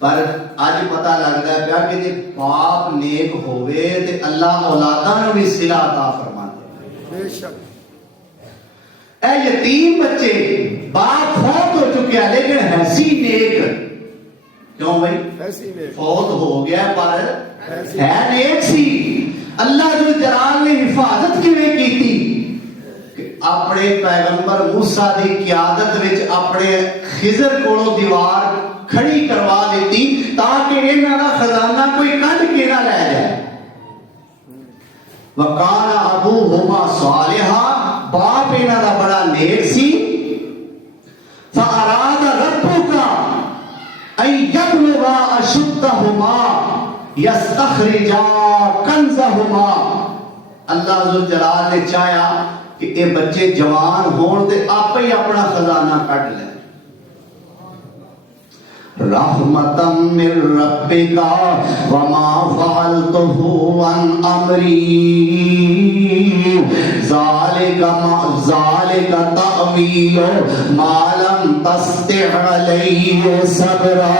پر اج پتہ لگدا ہے پیا کہ جے باپ نیک ہوئے تے اللہ اولاداں نوں بھی صلہ عطا فرماندا ہے۔ بے شک۔ اے یتیم بچے باپ فوت ہو چکے ہیں لیکن ایسی نیک، کیوں بھائی ایسی نے فوت ہو گیا پر ایسی ہے نیک سی۔ اللہ جو جلال نے حفاظت کیویں کیتی کہ اپنے پیغمبر موسیٰ دی قیادت وچ اپنے خضر کولوں دیوار کھڑی کروا دیتی تاکہ انہاں دا خزانہ کوئی کڈ کے نہ لے جائے۔ وَقَالَ أَبُوهُمَا صَالِحًا، باپ انہاں دا بڑا نیک سی۔ فَأَرَادَ رَبُّكَ أَن يَبْلُغَا أَشُدَّهُمَا يَسْتَخْرِجَا كَنْزَهُمَا، اللہ ذوالجلال نے چاہیا کہ اے بچے جوان ہون تے آپ ہی اپنا خزانہ کٹ لیں۔ رحمتا من ربک وما فعلته عن امری ذالک تأویل ما لم تستطع علیہ صبرا۔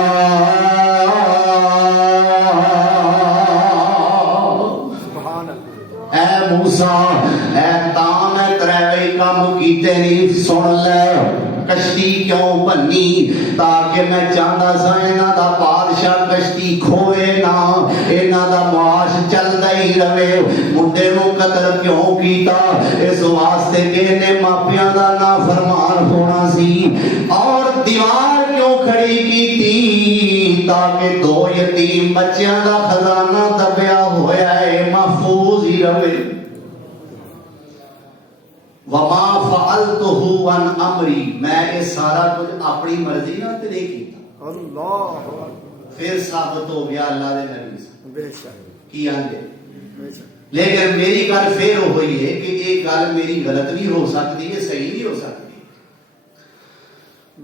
اے موسیٰ، اے تاں میں تریوے کام کیتے نہیں، سن لے کشتی کیوں بنی تاکہ میں چاہتا سا انہاں دا بادشاہ کشتی کھوئے نہ، انہاں دا معاش چلدا ہی رہے۔ منڈے نوں قتل کیوں کیتا؟ اس واسطے کہ انہیں ماپیاں دا نافرمان ہونا سی۔ اور دیوار کیوں کھڑی کیتی؟ تاکہ دو یتیم بچیاں دا خزانہ دبیا ہویا ہے محفوظ ہی رہے۔ وما فعلته عن امری، میں یہ سارا کچھ اپنی مرضی نہ تے نہیں کیتا۔ اللہ، پھر ثابت ہو گیا اللہ دے نبی سے بے شک، کی آنگے۔ بے شک۔ لیکن میری گل پھر ہوئی ہے کہ ایک گل میری غلط بھی ہو سکتی ہے، صحیح بھی ہو سکتی ہے۔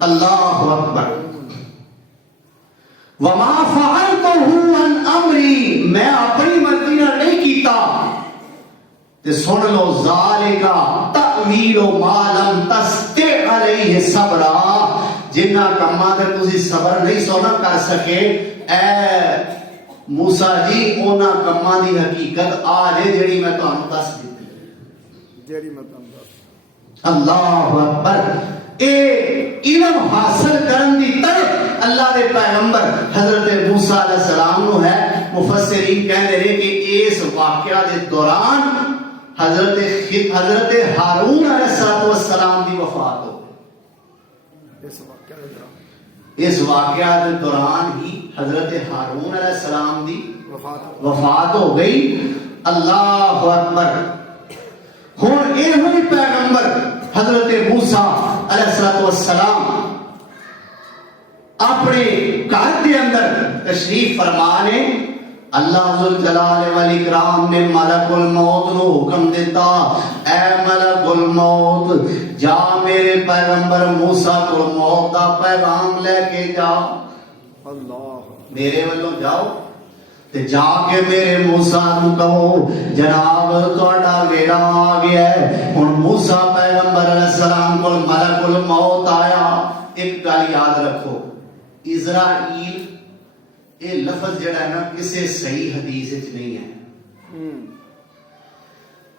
اللہ اکبر۔ وما فعلته عن امری، میں اپنی مرضی نہ نہیں کیتا، تے سن لو ذالکا تأویل ما لم تستطع علیہ صبرا، جنہ کماں تے تسی صبر نہیں سو نہ کر سکے اے موسیٰ جی اونا کماں دی حقیقت آج ہے جڑی میں تانوں دس دتی، جیڑی میں تم دس۔ اللہ اکبر۔ اے علم حاصل کرن دی طرف اللہ دے پیغمبر حضرت موسیٰ علیہ السلام نو ہے۔ مفسرین کہندے رہے کہ اس واقعہ دے دوران حضرت ہارون علیہ السلام دی وفات ہو گئی۔ اس واقعہ دے دوران اس واقعہ دے دوران ہی حضرت ہارون علیہ السلام دی وفات ہو گئی۔ اللہ اکبر۔ ہن اے ہوئی پیغمبر حضرت موسیٰ علیہ السلام اپنے گھر کے اندر تشریف فرما نے، اللہ ذوالجلال والاکرام نے ملک الموت نو حکم دیتا، اے ملک الموت جا میرے پیغمبر موسیٰ کو موت دا پیغام لے کے جا، اللہ میرے والوں جاؤ تے جا کے میرے موسیٰ نو کہو جناب تہاڈا ویلا آ گیا ہے۔ ہن موسیٰ پیغمبر علیہ السلام کو ملک الموت آیا۔ ایک گل یاد رکھو، اسرائیل یہ لفظ جڑا ہے نا کسی صحیح حدیث وچ نہیں ہے،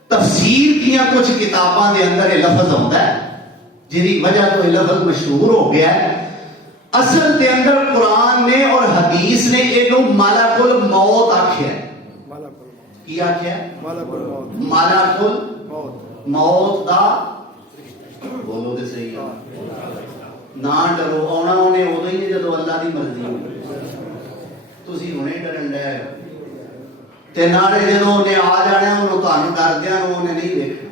تفسیر کیا کچھ کتاباں دے اندر یہ لفظ آتا ہے جی وجہ تو یہ لفظ مشہور ہو گیا ہے۔ اصل دے اندر قرآن نے اور حدیث نے ایک ملک الموت آکھیا ہے۔ کی آکھیا ہے؟ ملک الموت دا بولو تے صحیح نہ ڈرو، آنا انہیں ادو ہی جدو اللہ دی مرضی ہو، تسی ہونے ڈرن ڈے تے نالے جدو انہیں آ جانا انہوں تانوں ڈردیاں نوں انہیں نہیں دیکھنا،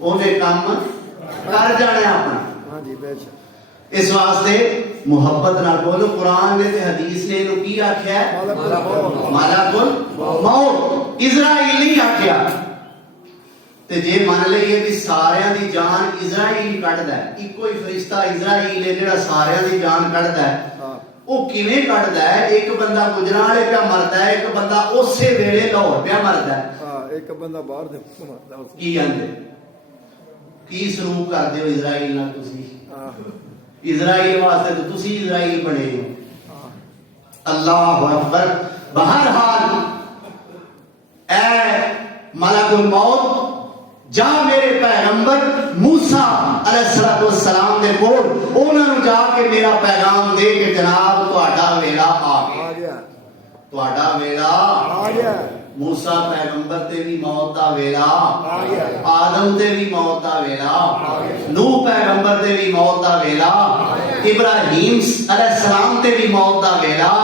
انہیں کام کر جانا اپنا۔ اس واسطے محبت نہ بولو، قرآن نے تے حدیث نے انہوں کی آکھیا ہے؟ ملک الموت، اسرائیل نہیں آکھیا۔ تے جے مان لئیے کہ ساریاں دی جان اسرائیل کٹدا ہے، ایک کوئی فرشتہ اسرائیل ہے جڑا ساریاں دی جان کٹدا ہے، وہ کیویں کٹدا ہے؟ ایک بندہ گجران پہ مردا ہے، ایک بندہ اسی ویلے لاہور پہ مردا ہے، ایک بندہ باہر دے مردا ہے۔ کی آندے کی سلوک کردے ہو اسرائیل نال تسی؟ اسرائیل واسطے تو تسی اسرائیل بنے ہو۔ اللہ اکبر۔ بہرحال اے ملک الموت جا میرے پیغمبر موسیٰ علیہ السلام دے کول، انہاں نوں جا کے میرا پیغام دے کہ جناب تہاڈا ویلا آ گیا، تہاڈا ویلا آ گیا۔ موسیٰ پیغمبر تے بھی موت دا ویلا آ گیا، آدم تے بھی موت دا ویلا آ گیا، نوح پیغمبر تے بھی موت دا ویلا، ابراہیم علیہ السلام تے بھی موت دا ویلا،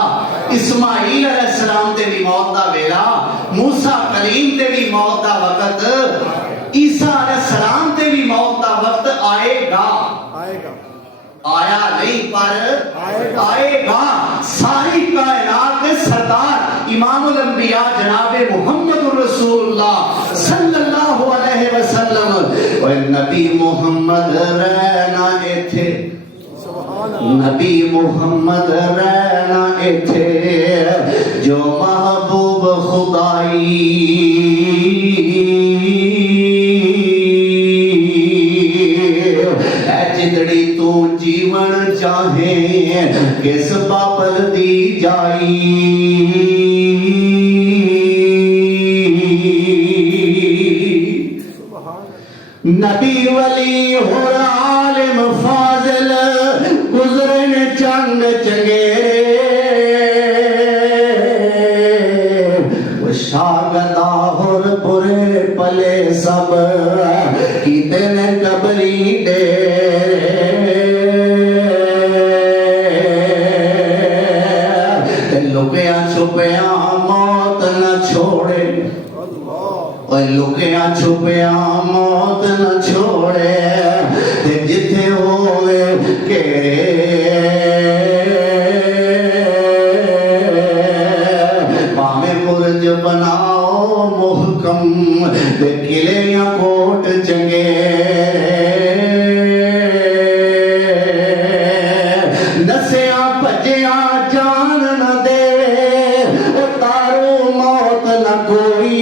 اسماعیل علیہ السلام تے بھی موت دا ویلا، موسیٰ کلیم تے بھی موت دا وقت، عیسیٰ علیہ السلام تے بھی موت دا وقت آئے گا، آیا نہیں پر آئے گا۔ ساری کائنات کے سردار امام الانبیاء جناب محمد رسول اللہ صلی اللہ علیہ وسلم، اور نبی محمد رہنا ایتھے، نبی محمد رہنا ایتھے، جو محبوب خدائی جتڑی تو جیون چاہے کس بابل دی جائی، نبی ولی اور عالم فاضل گزرن چنگ چنگیرے، وہ شاگدہ اور برے پلے سب کیتے نے قبری دے، لکیا چھپیا موت نہ چھوڑے، لکیا چھپیا موت نہ چھوڑے، جتھے ہوئے کیڑے پاویں برج بناؤ محکم، قلعے یا کوٹ چنگے، نسیا بجیا جان نہ دے، اتارو موت نہ کوئی،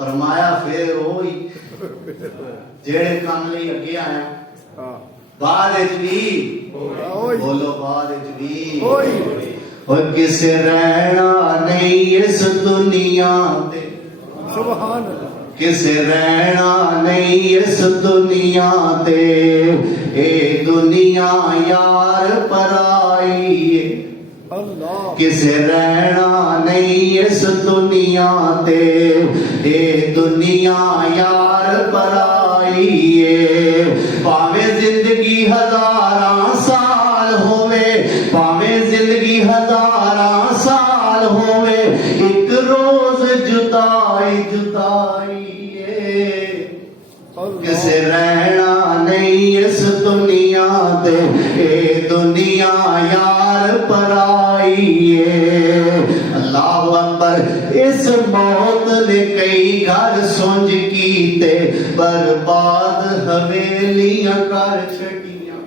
فرمایا پھر وہی جڑے کام لئی اگے آیا ہاں بعد وچ بھی اوئے بولو بعد وچ بھی اوئے اور کسے رہنا نہیں اس دنیا تے سبحان اللہ کسے رہنا نہیں اس دنیا تے اے دنیا یار پرائی ہے اللہ کسے رہنا نہیں اس دنیا تے اے دنیا یار پرائی ہے پاویں زندگی ہزاراں سال ہوئے پاویں زندگی ہزاراں سال ہوئے ایک روز جدائی جدائی ہے کسے رہنا نہیں اس دنیا تے اے دنیا یار پرائی ہے اللہ اکبر اس موت نے کئی گھر سونج کیتے برباد حویلیاں کر چھٹیاں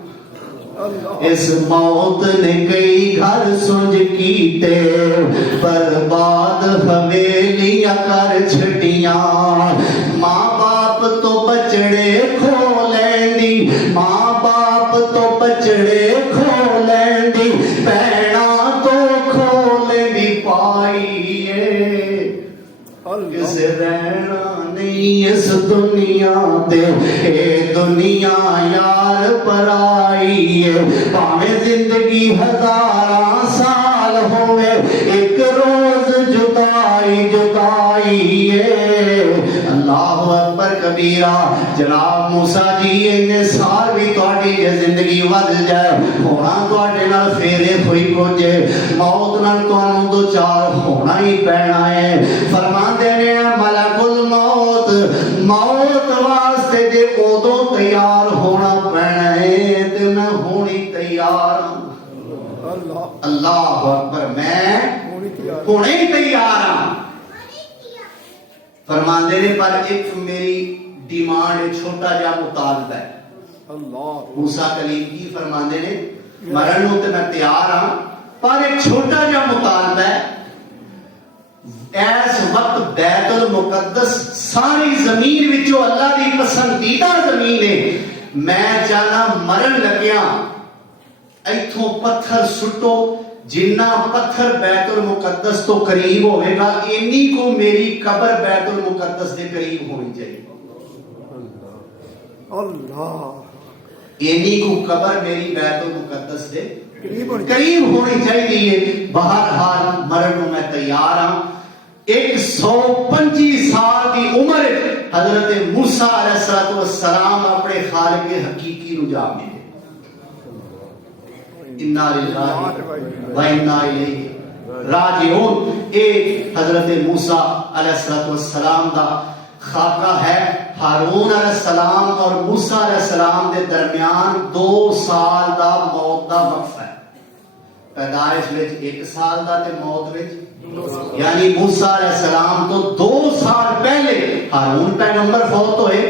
اس موت نے کئی گھر سونج کیتے برباد حویلیاں کر چھٹیاں ماں باپ تو بچڑے کھو لیندی ماں باپ تو بچڑے کھو لیندی بہنا تو کھو لیندی پائی ہے کسے رہنا نہیں اس دنیا تے اے دنیا یار پرائی ہے پاویں زندگی ہزاراں سال ہوئے ایک روز جدائی جدائی ہے اللہ اکبر کبیرہ جناب موسیٰ جی انہیں سال بھی تواڈی یہ زندگی ود جائے ہونا تواڈے نال پھیرے ہوئی کچھ موت نال تانوں دو چار ہونا ہی پینا ہے فرماندے نے ملک الموت موت واسطے جے اودوں تیار ہونا پینا ہے تے میں ہونی تیار ہوں اللہ اللہ اکبر میں ہونی تیار ہونے ہی تیار ہوں فرماندے نے پر ایک میری ڈیمانڈ چھوٹا جا مطالبہ ہے اللہ موسیٰ کلیم کی فرماندے نے مرن نوں تے میں تیار ہاں پر ایک چھوٹا جا مطالبہ ہے ایس وقت بیت المقدس ساری زمین وچوں اللہ دی پسندیدہ زمین ہے میں چاہنا مرن لگیا ایتھوں پتھر سٹو جنہ پتھر بیت المقدس تو قریب ہوئے گا انی کو میری قبر بیت المقدس دے قریب ہونی چاہیے اللہ انی کو قبر میری بیت المقدس دے قریب قریب ہونی چاہیے بہرحال مرن میں تیار ہاں 125 سال کی عمر حضرت موسیٰ علیہ السلام اپنے خالق حقیقی نو جا ملے انا للہ و انا الیہ راجعون اے حضرت موسیٰ علیہ السلام دا خاکہ ہے ہارون علیہ السلام اور موسیٰ علیہ السلام دے درمیان 2 سال دا موت دا وقفہ ہے پیدائش وچ 1 سال دا تے موت وچ یعنی موسیٰ علیہ السلام تو 2 سال پہلے ہارون پیغمبر فوت ہوئے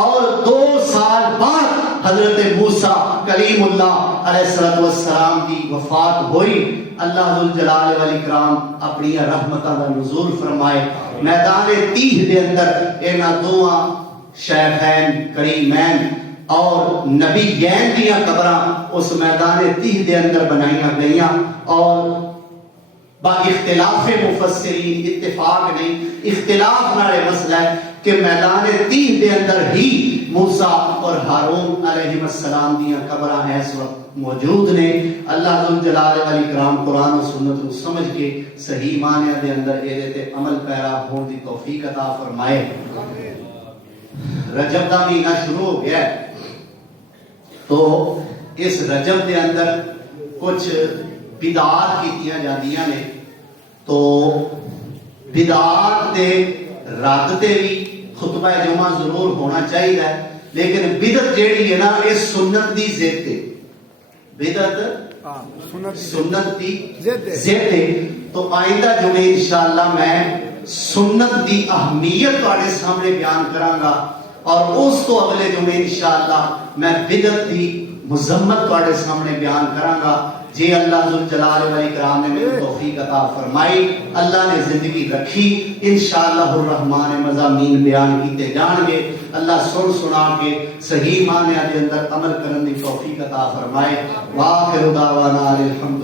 اور 2 سال بعد حضرت موسیٰ کلیم اللہ علیہ السلام کی وفات ہوئی اللہ ذوالجلال والاکرام اپنی رحمتہ کا نزول فرمائے میدان تیہ دے اندر اینا دواں شیخین کریمین اور نبیین دیاں قبراں اس میدان تیہ دے اندر بنائیاں گئیاں اور با اختلاف مفسرین اتفاق نہیں اختلاف نالے مسئلہ ہے کہ میدان تیہ دے اندر ہی موسیٰ اور ہارون علیہ السلام دیاں قبراں اس وقت موجود نے اللہ ذوالجلال والاکرام قرآن و سنت کو سمجھ کے صحیح معنی دے اندر اے تے عمل پیرا ہون دی توفیق عطا فرمائے رجب دا مہینہ شروع ہو گیا ہے تو اس رجب دے اندر کچھ بدعات کیتیاں جاندیاں نے تو بدعات دے رد تے بھی خطبہ جمعہ ضرور ہونا چاہیے لیکن بدعت جیڑی ہے نا یہ سنت دی ضد ہے بدعت سنت دی ضد ہے تو آئندہ جمعے انشاءاللہ میں سنت دی اہمیت تواڈے سامنے بیان کراں گا اور اس تو اگلے جمعے انشاءاللہ میں بدعت دی مذمت تواڈے سامنے بیان کراں گا جی اللہ ذوالجلال والاکرام نے میری توفیق عطا فرمائی، اللہ نے زندگی رکھی، انشاءاللہ الرحمن مضامین بیان کیتے جان گے، اللہ سن سنا کے صحیح معنی دے اندر عمل کرنے کی توفیق عطا فرمائے۔ وآخر دعوانا الحمد